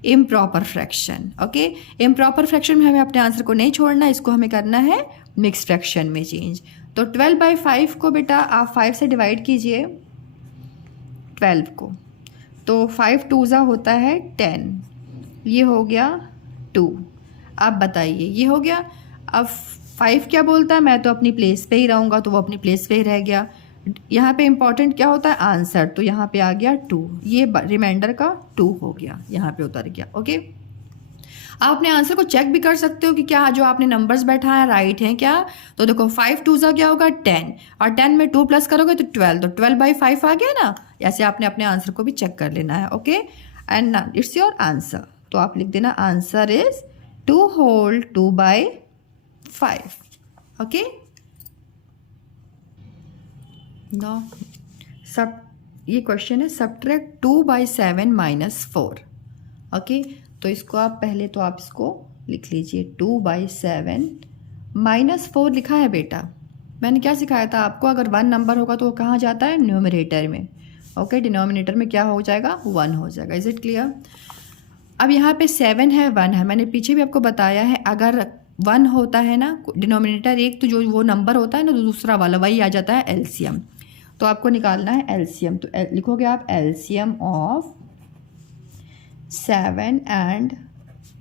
improper fraction, okay. Improper fraction में हमें अपने आंसर को नहीं छोड़ना, इसको हमें करना है मिक्स फ्रैक्शन में चेंज। तो 12/5 को बेटा आप 5 से डिवाइड कीजिए 12 को, तो 5 2 ज़ा होता है 10, ये हो गया 2। आप बताइए, ये हो गया। अब 5 क्या बोलता है, मैं तो अपनी प्लेस पे ही रहूँगा, तो वो अपनी प्लेस पे ही रह गया। यहाँ पे इंपॉर्टेंट क्या होता है आंसर, तो यहाँ पे आ गया 2, ये रिमाइंडर का 2 हो गया, यहाँ पे उतर गया, ओके। आप अपने आंसर को चेक भी कर सकते हो कि क्या जो आपने नंबर्स बैठा है राइट हैं क्या। तो देखो 5 2 ज़ा क्या होगा 10, और 10 में 2 प्लस करोगे तो 12, तो 12/5 आ गया ना। ऐसे आपने अपने आंसर को भी चेक कर लेना है, okay. And it's your answer, तो आप लिख देना answer is 2 whole 2/5, okay. No सब ये क्वेश्चन है सब्ट्रैक्ट 2/7 माइनस 4, ओके। तो इसको आप पहले तो आप इसको लिख लीजिए 2/7 माइनस 4 लिखा है बेटा। मैंने क्या सिखाया था आपको, अगर 1 नंबर होगा तो वो कहाँ जाता है न्यूमरेटर में, ओके। डिनोमिनेटर में क्या हो जाएगा 1 हो जाएगा। Is it clear? अब यहाँ पे 7 है 1 है, मैंने पीछे भी आपको बताया है, अगर 1 होता है ना डिनोमिनेटर एक, तो जो वो नंबर होता है ना तो दूसरा वाला वही आ जाता है एलसीएम। तो आपको निकालना है एलसीएम, तो लिखोगे आप एलसीएम ऑफ 7 एंड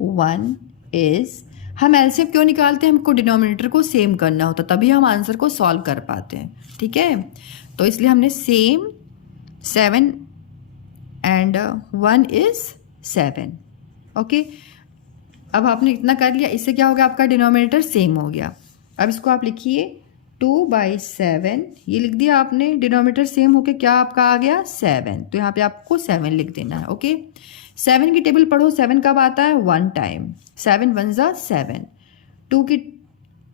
1 इज, हम एलसीएम क्यों निकालते हैं, हमको डिनोमिनेटर को सेम करना होता तभी हम आंसर को सॉल्व कर पाते हैं, ठीक है। तो इसलिए हमने सेम 7 एंड 1 इज 7, ओके। अब आपने इतना कर लिया, इससे क्या हो गया आपका डिनोमिनेटर सेम हो गया। अब इसको आप लिखिए 2/7, ये लिख दिया आपने, डिनोमिनेटर सेम होके क्या आपका आ गया 7, तो यहाँ पे आपको 7 लिख देना है, ओके। 7 की टेबल पढ़ो, 7 कब आता है 1 टाइम, 7 1 ज़ा 7, 2 की,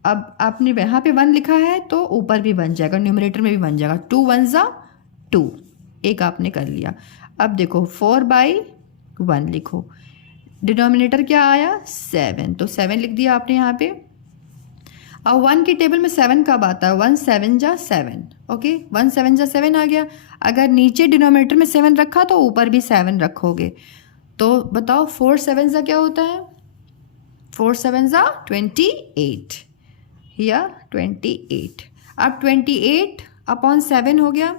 अब आपने यहाँ पे 1 लिखा है तो ऊपर भी बन जाएगा, न्यूमरेटर में भी बन जाएगा, 2 1 ज़ा 2, एक आपने कर लिया। अब देखो 4/1 लिखो, डिनोमिनेटर क्या आया 7, तो 7 लिख दिया आपने यहाँ पे, अब 1 की टेबल में 7 कब आता है? 1 7 जा 7, ओके 1 7 जा 7 आ गया। अगर नीचे डिनोमिनेटर में 7 रखा तो ऊपर भी 7 रखोगे। तो बताओ 4 7 जा क्या होता है? 4 7 जा 28 या 28। अब 28 अपॉन 7 हो गया।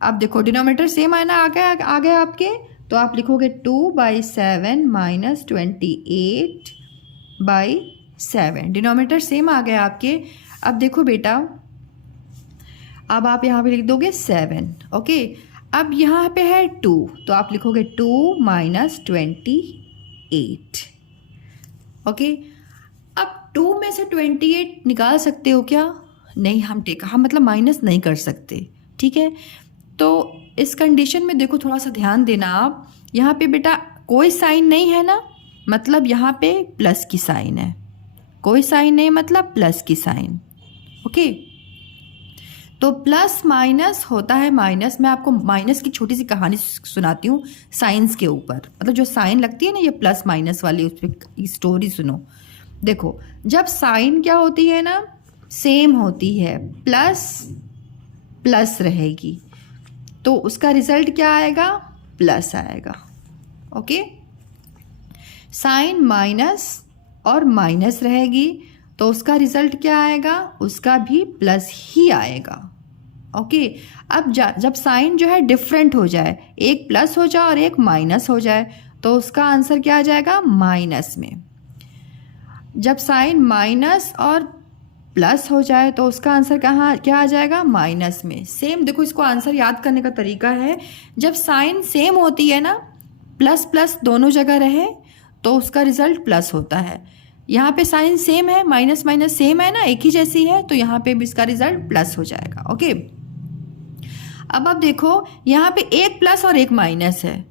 अब देखो डिनोमिनेटर सेम आना आ गया आपके, तो आप लिखोगे 2/7 माइनस 28/7। डिनोमिनेटर सेम आ गया आपके। अब देखो बेटा, अब आप यहाँ पे लिख दोगे 7, ओके। अब यहाँ पे है 2, तो आप लिखोगे 2 माइनस 28, ओके। अब 2 में से 28 निकाल सकते हो क्या? नहीं, हम मतलब माइनस नहीं कर सकते, ठीक है। तो इस कंडीशन में देखो थोड़ा सा ध्यान देना आप, यहाँ पे बेटा कोई साइन नहीं है ना, मतलब यहाँ पे प्लस की साइन है। कोई साइन नहीं मतलब प्लस की साइन, ओके। तो प्लस माइनस होता है माइनस। मैं आपको माइनस की छोटी सी कहानी सुनाती हूँ साइंस के ऊपर, मतलब जो साइन लगती है ना ये प्लस माइनस वाली, उस पर स्टोरी सुनो। देखो जब साइन क्या होती है ना, सेम होती है, प्लस प्लस रहेगी, तो उसका रिजल्ट क्या आएगा? प्लस आएगा, ओके। साइन माइनस और माइनस रहेगी तो उसका रिजल्ट क्या आएगा? उसका भी प्लस ही आएगा, ओके। अब जब साइन जो है डिफरेंट हो जाए, एक प्लस हो जाए और एक माइनस हो जाए, तो उसका आंसर क्या आ जाएगा? माइनस में। जब साइन माइनस और प्लस हो जाए तो उसका आंसर क्या आ जाएगा? माइनस में। सेम देखो, इसको आंसर याद करने का तरीका है, जब साइन सेम होती है ना, प्लस प्लस दोनों जगह रहे तो उसका रिजल्ट प्लस होता है। यहाँ पे साइन सेम है, माइनस माइनस सेम है ना, एक ही जैसी है, तो यहाँ पे भी इसका रिजल्ट प्लस हो जाएगा, ओके। अब देखो यहाँ पे एक प्लस और एक माइनस है।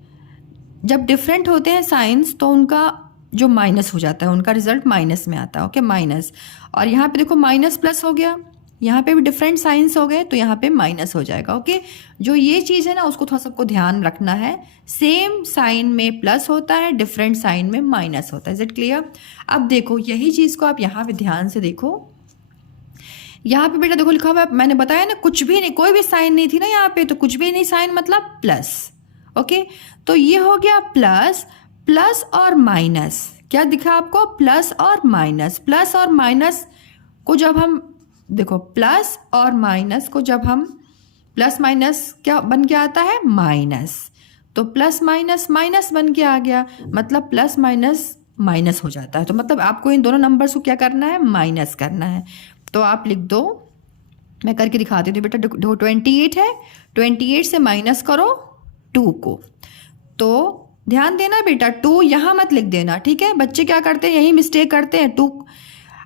जब डिफरेंट होते हैं साइंस तो उनका जो माइनस हो जाता है, उनका रिजल्ट माइनस में आता है, ओके, माइनस। और यहाँ पे देखो माइनस प्लस हो गया, यहाँ पे भी डिफरेंट साइंस हो गए तो यहाँ पे माइनस हो जाएगा, ओके। जो ये चीज़ है ना उसको थोड़ा सबको ध्यान रखना है, सेम साइन में प्लस होता है, डिफरेंट साइन में माइनस होता है। Is it clear? अब देखो यही चीज़ को आप यहाँ पे ध्यान से देखो। यहाँ पे बेटा देखो लिखा हुआ है, मैंने बताया ना कुछ भी नहीं, कोई भी साइन नहीं थी ना यहाँ पे, तो कुछ भी नहीं साइन मतलब प्लस, ओके। तो ये हो गया प्लस, प्लस और माइनस। क्या दिखा आपको? प्लस और माइनस। प्लस और माइनस को जब हम देखो, प्लस और माइनस को जब हम प्लस माइनस क्या बन के आता है? माइनस। तो प्लस माइनस माइनस बन के आ गया, मतलब प्लस माइनस माइनस हो जाता है। तो मतलब आपको इन दोनों नंबर्स को क्या करना है? माइनस करना है। तो आप लिख दो, मैं करके दिखाती हूँ बेटा। 28 है, 28 से माइनस करो 2 को। तो ध्यान देना बेटा, 2 यहाँ मत लिख देना, ठीक है। बच्चे क्या करते हैं, यही मिस्टेक करते हैं। 2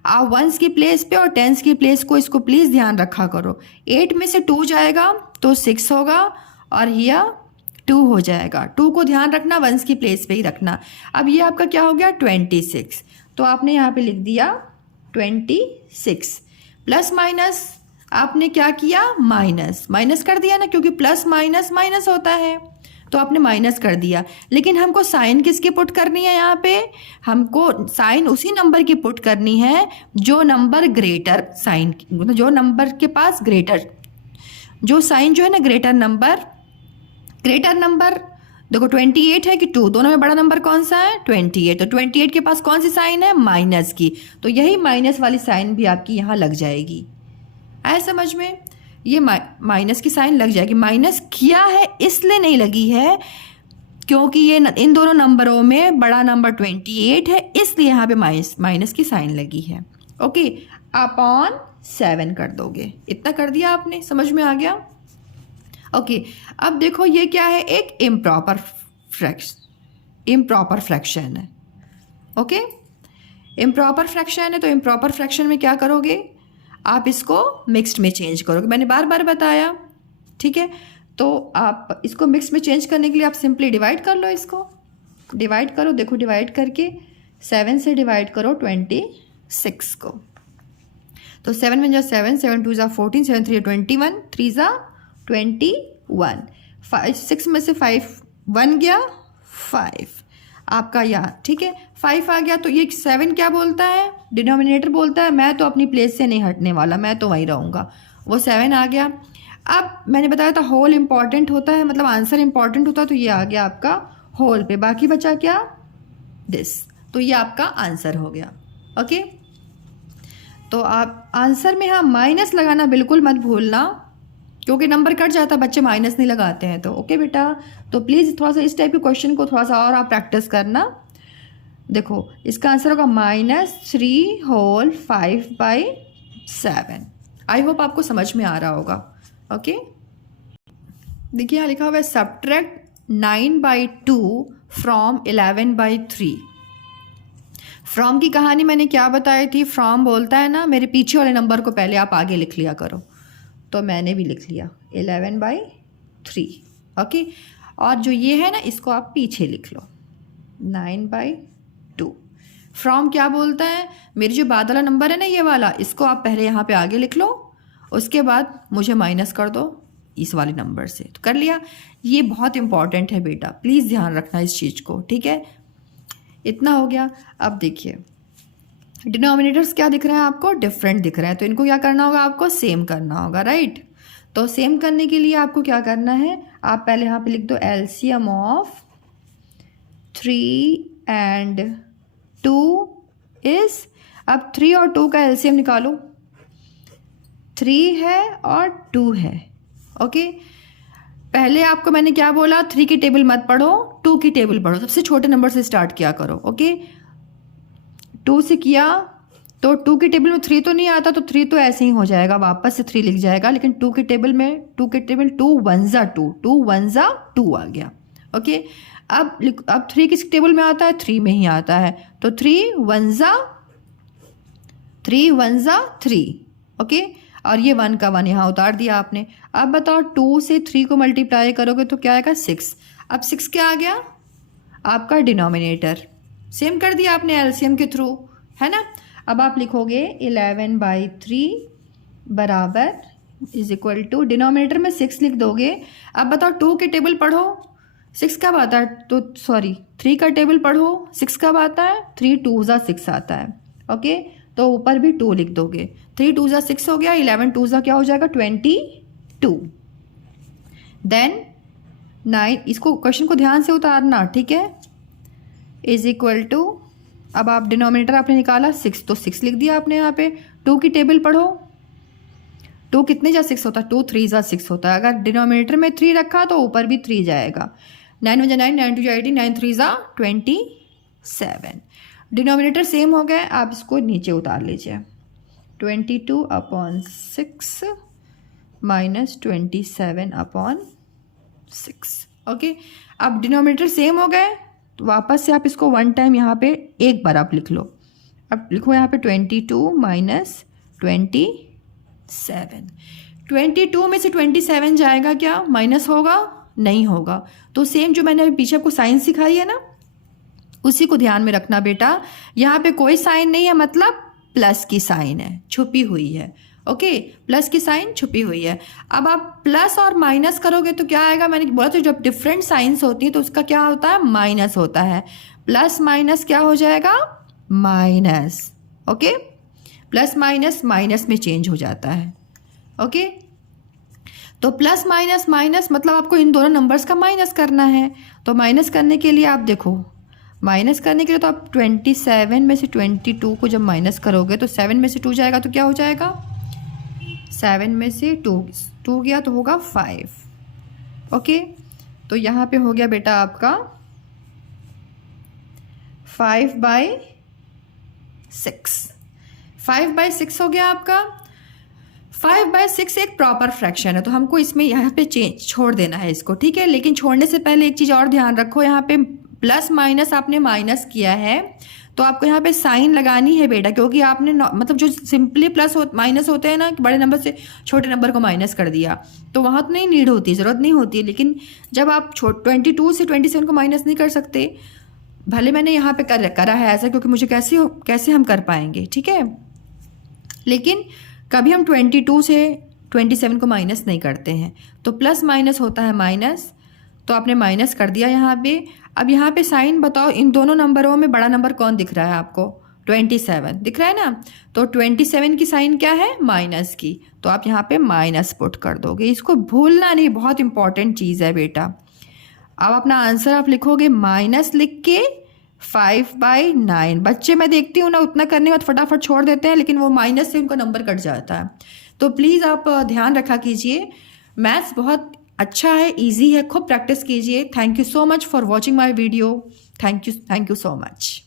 आप वंस की प्लेस पे और टेंस की प्लेस को, इसको प्लीज़ ध्यान रखा करो। 8 में से 2 जाएगा तो 6 होगा और यह 2 हो जाएगा। 2 को ध्यान रखना, वंस की प्लेस पे ही रखना। अब ये आपका क्या हो गया? 26। तो आपने यहाँ पे लिख दिया 26। प्लस माइनस आपने क्या किया? माइनस। माइनस कर दिया ना, क्योंकि प्लस माइनस माइनस होता है, तो आपने माइनस कर दिया। लेकिन हमको साइन किसकी पुट करनी है? यहाँ पे हमको साइन उसी नंबर की पुट करनी है जो नंबर ग्रेटर साइन, जो नंबर के पास ग्रेटर, जो साइन जो है ना ग्रेटर नंबर देखो 28 है कि 2, दोनों में बड़ा नंबर कौन सा है? 28। तो 28 के पास कौन सी साइन है? माइनस की। तो यही माइनस वाली साइन भी आपकी यहाँ लग जाएगी। आया समझ में? ये माइनस की साइन लग जाएगी। माइनस किया है इसलिए नहीं लगी है क्योंकि ये इन दोनों नंबरों में बड़ा नंबर 28 है, इसलिए यहाँ पे माइनस की साइन लगी है, ओके। अपॉन 7 कर दोगे। इतना कर दिया आपने, समझ में आ गया? ओके। अब देखो ये क्या है? एक इम्प्रॉपर फ्रैक्शन है, ओके। इम्प्रॉपर फ्रैक्शन है, तो इम्प्रॉपर फ्रैक्शन में क्या करोगे? आप इसको मिक्स्ड में चेंज करोगे। मैंने बार बार बताया, ठीक है। तो आप इसको मिक्स में चेंज करने के लिए आप सिंपली डिवाइड कर लो, इसको डिवाइड करो। देखो डिवाइड करके 7 से डिवाइड करो 26 को। तो 7 में जा 7, 7 2 जा 14, 7 3 21, 3 जा 21, 6 में से 5 1 गया 5। आपका यहाँ, ठीक है। 5 आ गया तो ये 7 क्या बोलता है, डिनोमिनेटर बोलता है मैं तो अपनी प्लेस से नहीं हटने वाला, मैं तो वहीं रहूँगा, वो 7 आ गया। अब मैंने बताया था होल इम्पॉर्टेंट होता है, मतलब आंसर इम्पॉर्टेंट होता है, तो ये आ गया आपका होल पे, बाकी बचा क्या, दिस, तो ये आपका आंसर हो गया। ओके, तो आप आंसर में हाँ माइनस लगाना बिल्कुल मत भूलना, क्योंकि नंबर कट जाता है, बच्चे माइनस नहीं लगाते हैं। तो ओके बेटा, तो प्लीज़ थोड़ा सा इस टाइप के क्वेश्चन को थोड़ा सा और आप प्रैक्टिस करना। देखो इसका आंसर होगा -3 होल 5/7। आई होप आपको समझ में आ रहा होगा। ओके, देखिए यहाँ लिखा हुआ है सब्ट्रैक्ट 9/2 फ्रॉम 11/3। फ्रॉम की कहानी मैंने क्या बताई थी, फ्रॉम बोलता है ना मेरे पीछे वाले नंबर को पहले आप आगे लिख लिया करो, तो मैंने भी लिख लिया 11/3। ओके, और जो ये है ना इसको आप पीछे लिख लो 9/2। फ्रॉम क्या बोलता है, मेरी जो बाद वाला नंबर है ना ये वाला, इसको आप पहले यहाँ पे आगे लिख लो, उसके बाद मुझे माइनस कर दो इस वाले नंबर से, तो कर लिया। ये बहुत इंपॉर्टेंट है बेटा, प्लीज़ ध्यान रखना इस चीज़ को, ठीक है। इतना हो गया। अब देखिए डिनोमिनेटर्स क्या दिख रहे हैं आपको, डिफरेंट दिख रहे हैं, तो इनको क्या करना होगा, आपको सेम करना होगा, राइट। तो सेम करने के लिए आपको क्या करना है, आप पहले यहाँ पे लिख दो एलसीएम ऑफ 3 and 2 इज, अब 3 और 2 का एलसीएम निकालो, 3 है और 2 है। ओके, पहले आपको मैंने क्या बोला, 3 की टेबल मत पढ़ो, 2 की टेबल पढ़ो, सबसे छोटे नंबर से स्टार्ट किया करो। ओके, 2 से किया तो 2 की टेबल में 3 तो नहीं आता, तो 3 तो ऐसे ही हो जाएगा, वापस से 3 लिख जाएगा, लेकिन 2 की टेबल में 2 1 जा 2, 2 1 जा 2 आ गया। ओके, अब 3 किस टेबल में आता है, 3 में ही आता है, तो 3 1 जा 3। ओके, और ये 1 का 1 यहाँ उतार दिया आपने। अब बताओ 2 से 3 को मल्टीप्लाई करोगे तो क्या आएगा, 6। अब 6 क्या आ गया, आपका डिनोमिनेटर, सेम कर दिया आपने एलसीएम के थ्रू, है ना। अब आप लिखोगे 11/3 बराबर इज इक्वल टू, डिनोमिनेटर में 6 लिख दोगे। अब बताओ 2 के टेबल पढ़ो, 6 कब आता है, तो सॉरी 3 का टेबल पढ़ो, 6 कब आता है, 3 2 जा 6 आता है। ओके, तो ऊपर भी 2 लिख दोगे, 3 2 जा 6 हो गया, 11 2 जा क्या हो जाएगा, 22। देन 9, इसको क्वेश्चन को ध्यान से उतारना, ठीक है, इज इक्वल टू, अब आप डिनोमिनेटर आपने निकाला 6, तो 6 लिख दिया आपने यहाँ पे। 2 की टेबल पढ़ो, 2 कितने जा 6 होता है, 2 3 जा 6 होता है, अगर डिनोमिनेटर में 3 रखा तो ऊपर भी 3 जाएगा। 9 1 जा 9, 9 2 जा 18, 9 3 जा 27। डिनोमिनेटर सेम हो गए, आप इसको नीचे उतार लीजिए, 22/6 माइनस 27/6। ओके, अब डिनोमिनेटर सेम हो गए, तो वापस से आप इसको 1 टाइम यहाँ पे एक बार आप लिख लो। अब लिखो यहाँ पे 22 माइनस 27। 22 में से 27 जाएगा क्या, माइनस होगा, नहीं होगा। तो सेम जो मैंने अभी पीछे आपको साइन सिखाई है ना, उसी को ध्यान में रखना बेटा। यहाँ पे कोई साइन नहीं है, मतलब प्लस की साइन है, छुपी हुई है। ओके, प्लस की साइन छुपी हुई है। अब आप प्लस और माइनस करोगे तो क्या आएगा, मैंने बोला तो जब डिफरेंट साइंस होती है तो उसका क्या होता है, माइनस होता है। प्लस माइनस क्या हो जाएगा, minus. Okay, plus minus minus में चेंज हो जाता है। ओके, तो प्लस माइनस माइनस मतलब आपको इन दोनों नंबर्स का माइनस करना है। तो माइनस करने के लिए आप देखो, माइनस करने के लिए तो आप 27 में से 22 को जब माइनस करोगे तो 7 में से 2 जाएगा तो क्या हो जाएगा, 7 में से 2 गया तो होगा 5। ओके, तो यहाँ पे हो गया बेटा आपका 5/6। 5/6 हो गया आपका। 5/6 एक प्रॉपर फ्रैक्शन है, तो हमको इसमें यहाँ पे चेंज छोड़ देना है इसको, ठीक है। लेकिन छोड़ने से पहले एक चीज़ और ध्यान रखो, यहाँ पे प्लस माइनस आपने माइनस किया है तो आपको यहाँ पे साइन लगानी है बेटा, क्योंकि आपने मतलब जो सिंपली प्लस माइनस होते हैं ना, बड़े नंबर से छोटे नंबर को माइनस कर दिया, तो वहाँ तो नहीं नीड होती, ज़रूरत नहीं होती है। लेकिन जब आप 22 से 27 को माइनस नहीं कर सकते, भले मैंने यहाँ पे करा है ऐसा, क्योंकि मुझे कैसे हम कर पाएंगे, ठीक है। लेकिन कभी हम 22 से 27 को माइनस नहीं करते हैं, तो प्लस माइनस होता है माइनस, तो आपने माइनस कर दिया यहाँ पे। अब यहाँ पे साइन बताओ, इन दोनों नंबरों में बड़ा नंबर कौन दिख रहा है आपको? 27 दिख रहा है ना। तो 27 की साइन क्या है? माइनस की, तो आप यहाँ पे माइनस पुट कर दोगे। इसको भूलना नहीं, बहुत इंपॉर्टेंट चीज़ है बेटा। अब अपना आंसर आप लिखोगे माइनस लिख के 5/9। बच्चे मैं देखती हूँ ना उतना करने के बाद फटाफट छोड़ देते हैं, लेकिन वो माइनस से उनका नंबर कट जाता है। तो प्लीज़ आप ध्यान रखा कीजिए, मैथ्स बहुत अच्छा है, इजी है, खूब प्रैक्टिस कीजिए। Thank you so much for watching my video. Thank you so much.